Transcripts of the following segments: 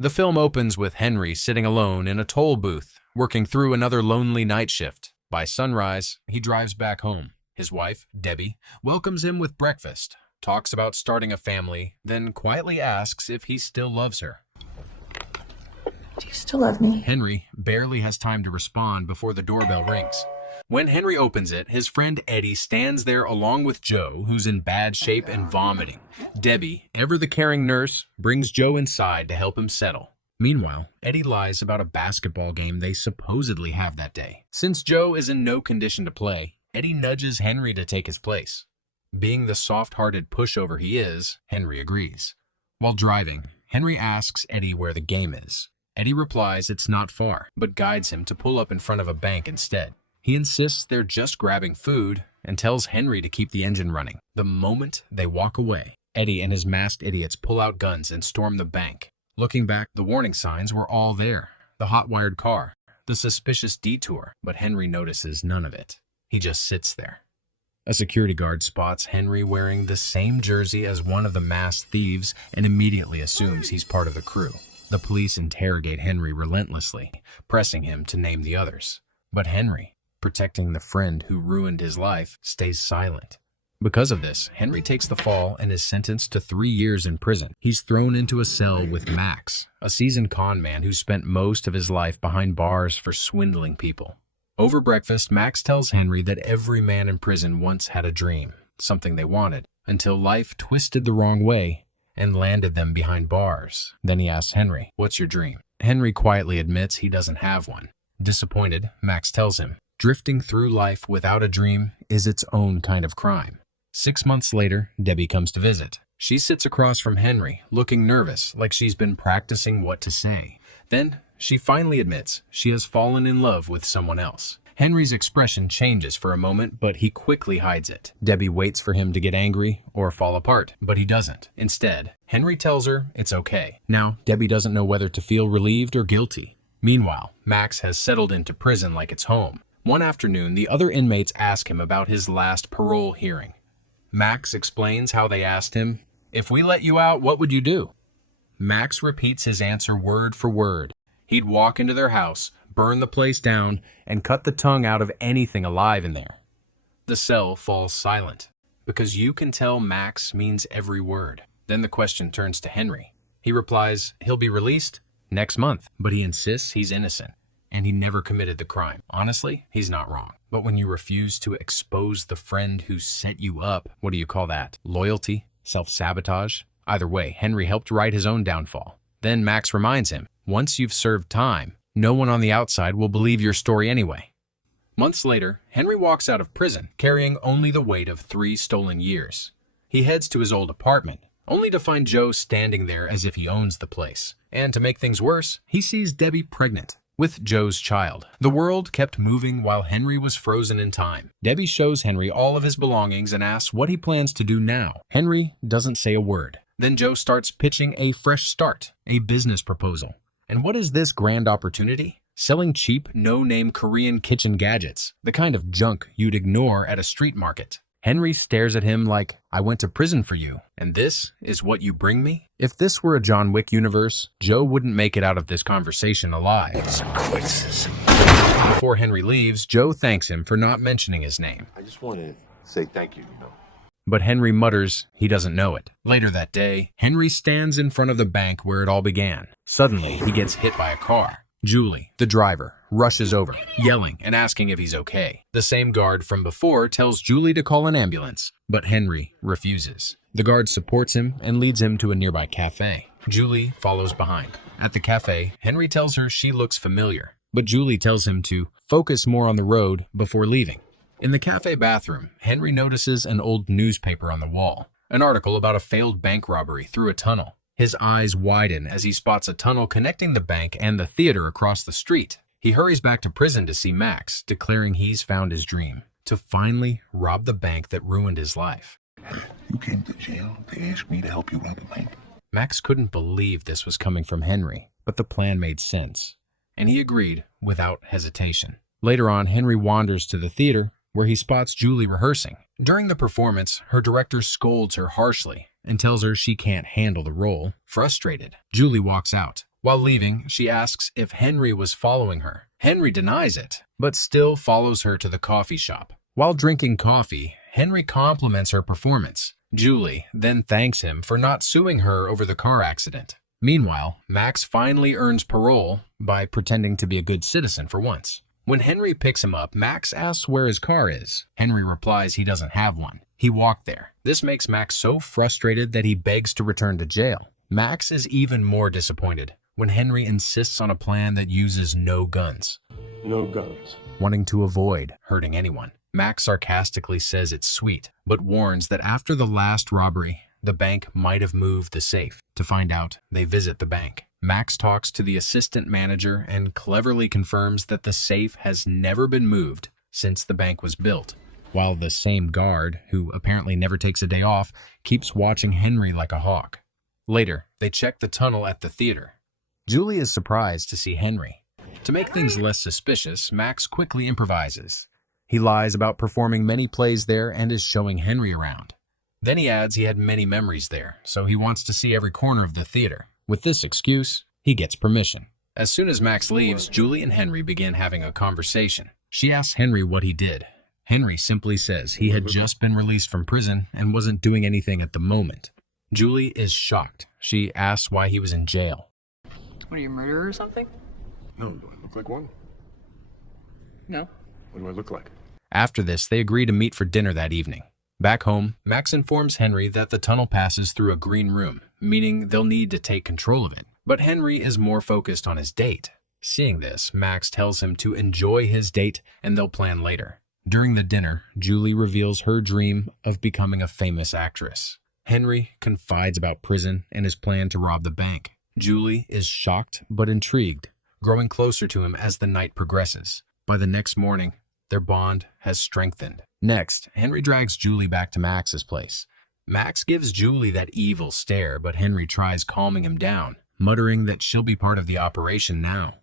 The film opens with Henry sitting alone in a toll booth, working through another lonely night shift. By sunrise, he drives back home. His wife, Debbie, welcomes him with breakfast, talks about starting a family, then quietly asks if he still loves her. Do you still love me? Henry barely has time to respond before the doorbell rings. When Henry opens it, his friend Eddie stands there along with Joe, who's in bad shape and vomiting. Debbie, ever the caring nurse, brings Joe inside to help him settle. Meanwhile, Eddie lies about a basketball game they supposedly have that day. Since Joe is in no condition to play, Eddie nudges Henry to take his place. Being the soft-hearted pushover he is, Henry agrees. While driving, Henry asks Eddie where the game is. Eddie replies it's not far, but guides him to pull up in front of a bank instead. He insists they're just grabbing food and tells Henry to keep the engine running. The moment they walk away, Eddie and his masked idiots pull out guns and storm the bank. Looking back, the warning signs were all there. The hot-wired car, the suspicious detour, but Henry notices none of it. He just sits there. A security guard spots Henry wearing the same jersey as one of the masked thieves and immediately assumes he's part of the crew. The police interrogate Henry relentlessly, pressing him to name the others. But Henry, protecting the friend who ruined his life, stays silent. Because of this, Henry takes the fall and is sentenced to 3 years in prison. He's thrown into a cell with Max, a seasoned con man who spent most of his life behind bars for swindling people. Over breakfast, Max tells Henry that every man in prison once had a dream, something they wanted, until life twisted the wrong way and landed them behind bars. Then he asks Henry, "What's your dream?" Henry quietly admits he doesn't have one. Disappointed, Max tells him, drifting through life without a dream is its own kind of crime. 6 months later, Debbie comes to visit. She sits across from Henry, looking nervous, like she's been practicing what to say. Then, she finally admits she has fallen in love with someone else. Henry's expression changes for a moment, but he quickly hides it. Debbie waits for him to get angry or fall apart, but he doesn't. Instead, Henry tells her it's okay. Now, Debbie doesn't know whether to feel relieved or guilty. Meanwhile, Max has settled into prison like it's home. One afternoon, the other inmates ask him about his last parole hearing. Max explains how they asked him, "If we let you out, what would you do?" Max repeats his answer word for word. He'd walk into their house, burn the place down, and cut the tongue out of anything alive in there. The cell falls silent, because you can tell Max means every word. Then the question turns to Henry. He replies he'll be released next month, but he insists he's innocent, and he never committed the crime. Honestly, he's not wrong. But when you refuse to expose the friend who set you up, what do you call that? Loyalty? Self-sabotage? Either way, Henry helped write his own downfall. Then Max reminds him, once you've served time, no one on the outside will believe your story anyway. Months later, Henry walks out of prison, carrying only the weight of 3 stolen years. He heads to his old apartment, only to find Joe standing there as if he owns the place. And to make things worse, he sees Debbie pregnant with Joe's child. The world kept moving while Henry was frozen in time. Debbie shows Henry all of his belongings and asks what he plans to do now. Henry doesn't say a word. Then Joe starts pitching a fresh start, a business proposal. And what is this grand opportunity? Selling cheap, no-name Korean kitchen gadgets, the kind of junk you'd ignore at a street market. Henry stares at him like, "I went to prison for you, and this is what you bring me?" If this were a John Wick universe, Joe wouldn't make it out of this conversation alive. It's a criticism. Before Henry leaves, Joe thanks him for not mentioning his name. I just want to say thank you, But Henry mutters he doesn't know it. Later that day, Henry stands in front of the bank where it all began. Suddenly, he gets hit by a car. Julie, the driver, rushes over, yelling and asking if he's okay. The same guard from before tells Julie to call an ambulance, but Henry refuses. The guard supports him and leads him to a nearby cafe. Julie follows behind. At the cafe, Henry tells her she looks familiar, but Julie tells him to focus more on the road before leaving. In the cafe bathroom, Henry notices an old newspaper on the wall, an article about a failed bank robbery through a tunnel. His eyes widen as he spots a tunnel connecting the bank and the theater across the street. He hurries back to prison to see Max, declaring he's found his dream, to finally rob the bank that ruined his life. You came to jail. They asked me to help you rob a bank. Max couldn't believe this was coming from Henry, but the plan made sense, and he agreed without hesitation. Later on, Henry wanders to the theater, where he spots Julie rehearsing. During the performance, her director scolds her harshly and tells her she can't handle the role. Frustrated, Julie walks out. While leaving, she asks if Henry was following her. Henry denies it, but still follows her to the coffee shop. While drinking coffee, Henry compliments her performance. Julie then thanks him for not suing her over the car accident. Meanwhile, Max finally earns parole by pretending to be a good citizen for once. When Henry picks him up, Max asks where his car is. Henry replies he doesn't have one. He walked there. This makes Max so frustrated that he begs to return to jail. Max is even more disappointed when Henry insists on a plan that uses no guns. No guns. Wanting to avoid hurting anyone. Max sarcastically says it's sweet, but warns that after the last robbery, the bank might have moved the safe. To find out, they visit the bank. Max talks to the assistant manager and cleverly confirms that the safe has never been moved since the bank was built, while the same guard, who apparently never takes a day off, keeps watching Henry like a hawk. Later, they check the tunnel at the theater. Julie is surprised to see Henry. To make things less suspicious, Max quickly improvises. He lies about performing many plays there and is showing Henry around. Then he adds he had many memories there, so he wants to see every corner of the theater. With this excuse, he gets permission. As soon as Max leaves, Julie and Henry begin having a conversation. She asks Henry what he did. Henry simply says he had just been released from prison and wasn't doing anything at the moment. Julie is shocked. She asks why he was in jail. What, are you a murderer or something? No, do I look like one? No. What do I look like? After this, they agree to meet for dinner that evening. Back home, Max informs Henry that the tunnel passes through a green room, meaning they'll need to take control of it. But Henry is more focused on his date. Seeing this, Max tells him to enjoy his date and they'll plan later. During the dinner, Julie reveals her dream of becoming a famous actress. Henry confides about prison and his plan to rob the bank. Julie is shocked but intrigued, growing closer to him as the night progresses. By the next morning, their bond has strengthened. Next, Henry drags Julie back to Max's place. Max gives Julie that evil stare, but Henry tries calming him down, muttering that she'll be part of the operation now.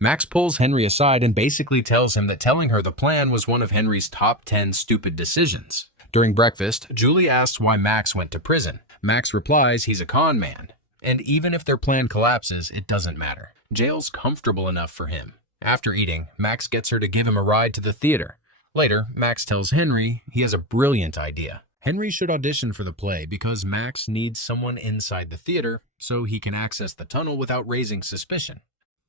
Max pulls Henry aside and basically tells him that telling her the plan was one of Henry's top 10 stupid decisions. During breakfast, Julie asks why Max went to prison. Max replies he's a con man, and even if their plan collapses, it doesn't matter. Jail's comfortable enough for him. After eating, Max gets her to give him a ride to the theater. Later, Max tells Henry he has a brilliant idea. Henry should audition for the play because Max needs someone inside the theater so he can access the tunnel without raising suspicion.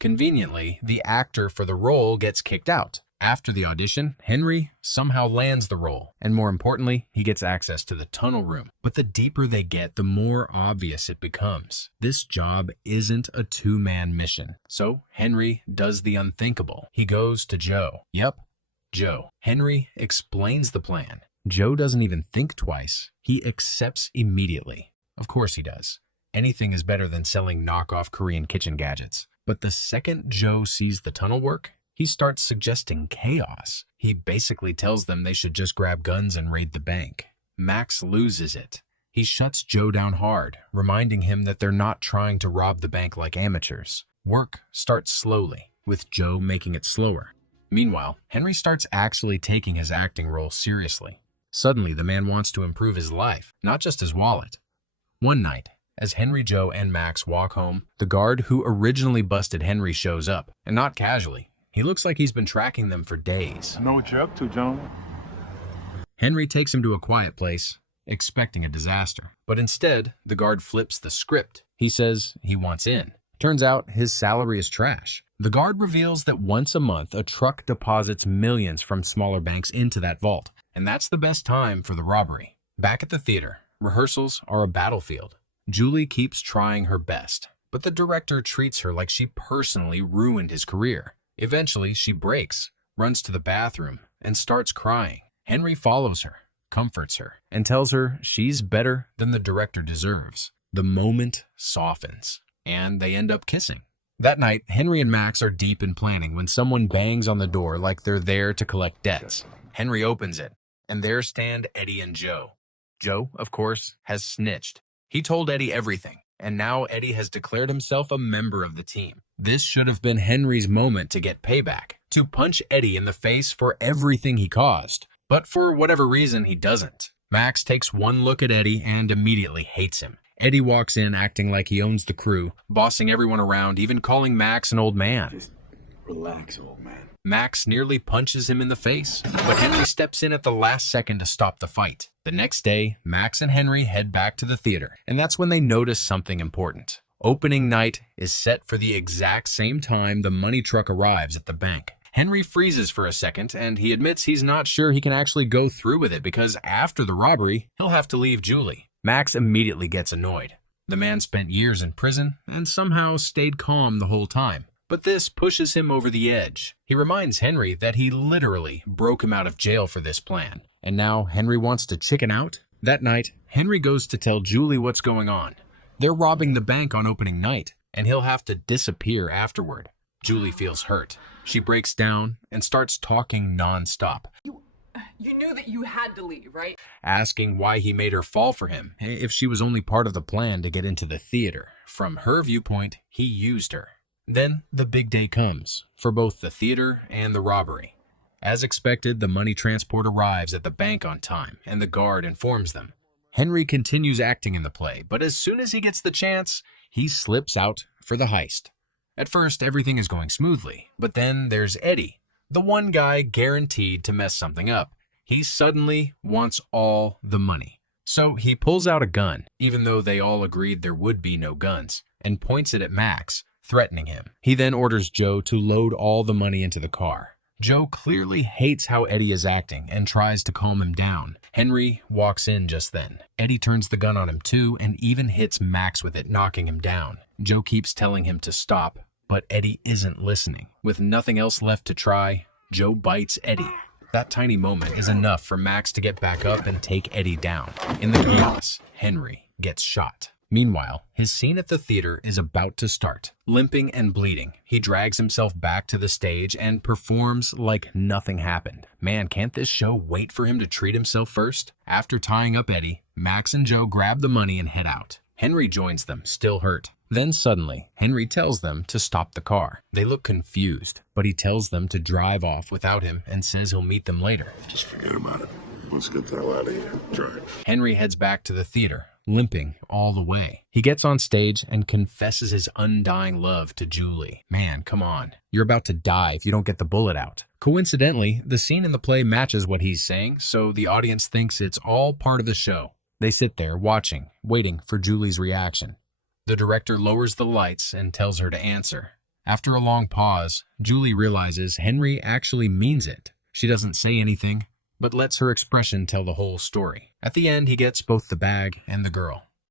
Conveniently, the actor for the role gets kicked out. After the audition, Henry somehow lands the role, and more importantly, he gets access to the tunnel room. But the deeper they get, the more obvious it becomes. This job isn't a two-man mission. So Henry does the unthinkable. He goes to Joe. Yep, Joe. Henry explains the plan. Joe doesn't even think twice. He accepts immediately. Of course he does. Anything is better than selling knockoff Korean kitchen gadgets. But the second Joe sees the tunnel work, he starts suggesting chaos. He basically tells them they should just grab guns and raid the bank. Max loses it. He shuts Joe down hard, reminding him that they're not trying to rob the bank like amateurs. Work starts slowly, with Joe making it slower. Meanwhile, Henry starts actually taking his acting role seriously. Suddenly, the man wants to improve his life, not just his wallet. One night, as Henry, Joe, and Max walk home, the guard who originally busted Henry shows up, and not casually. He looks like he's been tracking them for days. I know what you're up to, John. Henry takes him to a quiet place, expecting a disaster. But instead, the guard flips the script. He says he wants in. Turns out his salary is trash. The guard reveals that once a month, a truck deposits millions from smaller banks into that vault, and that's the best time for the robbery. Back at the theater, rehearsals are a battlefield. Julie keeps trying her best, but the director treats her like she personally ruined his career. Eventually, she breaks, runs to the bathroom, and starts crying. Henry follows her, comforts her, and tells her she's better than the director deserves. The moment softens, and they end up kissing. That night, Henry and Max are deep in planning when someone bangs on the door like they're there to collect debts. Henry opens it, and there stand Eddie and Joe. Joe, of course, has snitched. He told Eddie everything, and now Eddie has declared himself a member of the team. This should have been Henry's moment to get payback, to punch Eddie in the face for everything he caused. But for whatever reason, he doesn't. Max takes one look at Eddie and immediately hates him. Eddie walks in acting like he owns the crew, bossing everyone around, even calling Max an old man. Just relax, old man. Max nearly punches him in the face, but Henry steps in at the last second to stop the fight. The next day, Max and Henry head back to the theater, and that's when they notice something important. Opening night is set for the exact same time the money truck arrives at the bank. Henry freezes for a second, and he admits he's not sure he can actually go through with it because after the robbery, he'll have to leave Julie. Max immediately gets annoyed. The man spent years in prison and somehow stayed calm the whole time. But this pushes him over the edge. He reminds Henry that he literally broke him out of jail for this plan. And now Henry wants to chicken out? That night, Henry goes to tell Julie what's going on. They're robbing the bank on opening night, and he'll have to disappear afterward. Julie feels hurt. She breaks down and starts talking nonstop. You knew that you had to leave, right? Asking why he made her fall for him, if she was only part of the plan to get into the theater. From her viewpoint, he used her. Then the big day comes, for both the theater and the robbery. As expected, the money transport arrives at the bank on time, and the guard informs them. Henry continues acting in the play, but as soon as he gets the chance, he slips out for the heist. At first, everything is going smoothly, but then there's Eddie, the one guy guaranteed to mess something up. He suddenly wants all the money. So he pulls out a gun, even though they all agreed there would be no guns, and points it at Max, threatening him. He then orders Joe to load all the money into the car. Joe clearly hates how Eddie is acting and tries to calm him down. Henry walks in just then. Eddie turns the gun on him too and even hits Max with it, knocking him down. Joe keeps telling him to stop, but Eddie isn't listening. With nothing else left to try, Joe bites Eddie. That tiny moment is enough for Max to get back up and take Eddie down. In the chaos, Henry gets shot. Meanwhile, his scene at the theater is about to start. Limping and bleeding, he drags himself back to the stage and performs like nothing happened. Man, can't this show wait for him to treat himself first? After tying up Eddie, Max and Joe grab the money and head out. Henry joins them, still hurt. Then suddenly, Henry tells them to stop the car. They look confused, but he tells them to drive off without him and says he'll meet them later. Just forget about it. Let's get the hell out of here. Drive. Henry heads back to the theater, limping all the way. He gets on stage and confesses his undying love to Julie. Man, come on. You're about to die if you don't get the bullet out. Coincidentally, the scene in the play matches what he's saying, so the audience thinks it's all part of the show. They sit there watching, waiting for Julie's reaction. The director lowers the lights and tells her to answer. After a long pause, Julie realizes Henry actually means it. She doesn't say anything, but lets her expression tell the whole story. At the end, he gets both the bag and the girl.